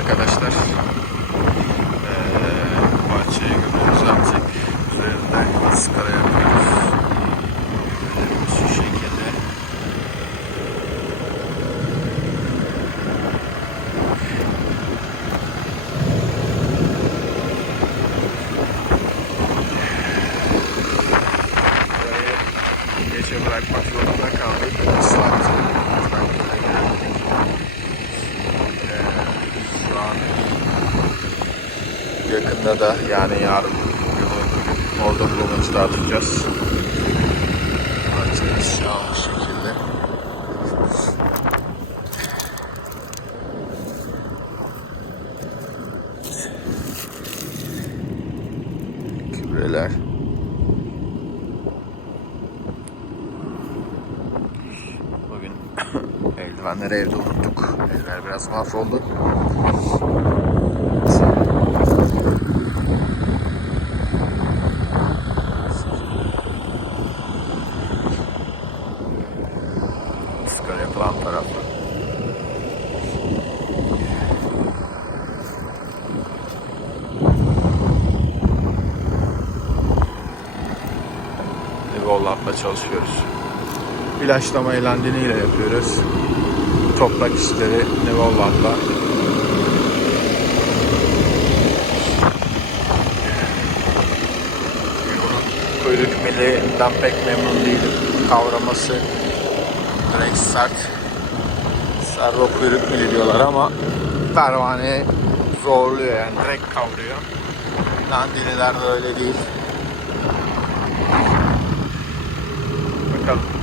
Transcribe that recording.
arkadaşlar. Ee, bahçeye gömüyoruz artık. Üzerinde ıskara yakında da yani yarın orada bulunmuş dağıtacağız. Artık bu şekilde. Kübreler. Bugün eldivenleri evde unuttuk. Eller biraz mahvoldu. Sigara yapılan tarafı. Volant'la çalışıyoruz. İlaçlama eğlendiniyle yapıyoruz. Toprak işleri Nevolland'la. Bunun kuyruk milinden pek memnun değilim. Kavraması direkt sert. Servo kuyruk mili diyorlar ama pervane zorluyor yani direkt kavruyor. Dandiniler de öyle değil. Bakalım.